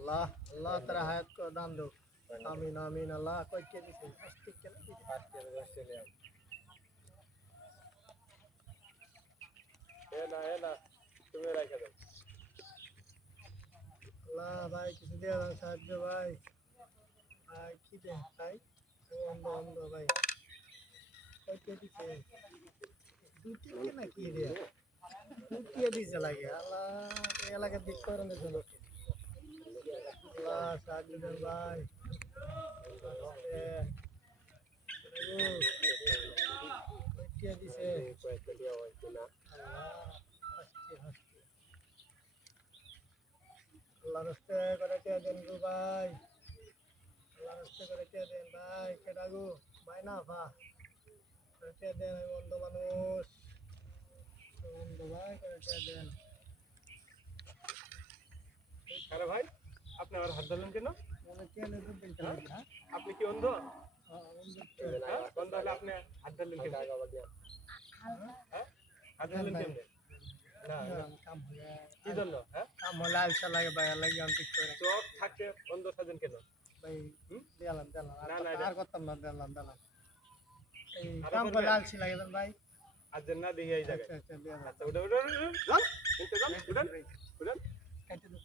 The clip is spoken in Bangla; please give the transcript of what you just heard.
আল্লাহ আল্লাহ তারা হায়াত করে দান দাও। আমিন আমিন। আল্লাহ কয় কে দিছে প্লাস্টিক কেন দিছে? অস্ট্রেলিয়া এ না তুমি রাখা দাও। আল্লাহ ভাই কিছু দিয়ে দাও সাহায্য ভাই। ভাই কি দেন ভাই? অন্ধ অন্ধ ভাই কয় কে দিছে? দুটি না কি রে? দুটি দিছে লাগে আল্লাহ এই এলাকার দিক করেন জন্য। আল্লাহ সাহায্য দেন ভাই। কয়টিয়া দিছে? কয়েকটা দেওয়া হয়েছে না। আল্লাহ রাস্তে করে টিয়া দেন গো ভাই। আল্লাহ রাস্তে করে টিয়া দেন ভাই। কেডা গো ভাই না ভা টিয়া দেন। আমি অন্ধ মানুষ অন্ধ ভাই করে টিয়া দেন। আরে ভাই আপনি আমার হাত ধরলেন কেন? মনে টিয়া নেই তো দিন চলে না। আপনি কি অন্ধ? অন্ধ হলে আপনি হাত ধরলেন কেন? হ্যাঁ হাত ধরলেন কেমনে? না কাম হলে কি জন্য? হ্যাঁ কাম হলে আলসা লাগে ভাই লাগে আমি ঠিক করে চোখ থাকতে অন্ধ সাজেন কেন? ভাই দিলাম দিলাম না, না, আর করতাম না দিলাম দিলাম এই আরো কাম করবেন? করলে আলসি লাগে ভাই। আজ না দেখি এই জায়গায়। আচ্ছা আচ্ছা দিলাম আচ্ছা উঠে উঠে উঠে যান উঠে যান উঠেন উঠেন কেটে দাও।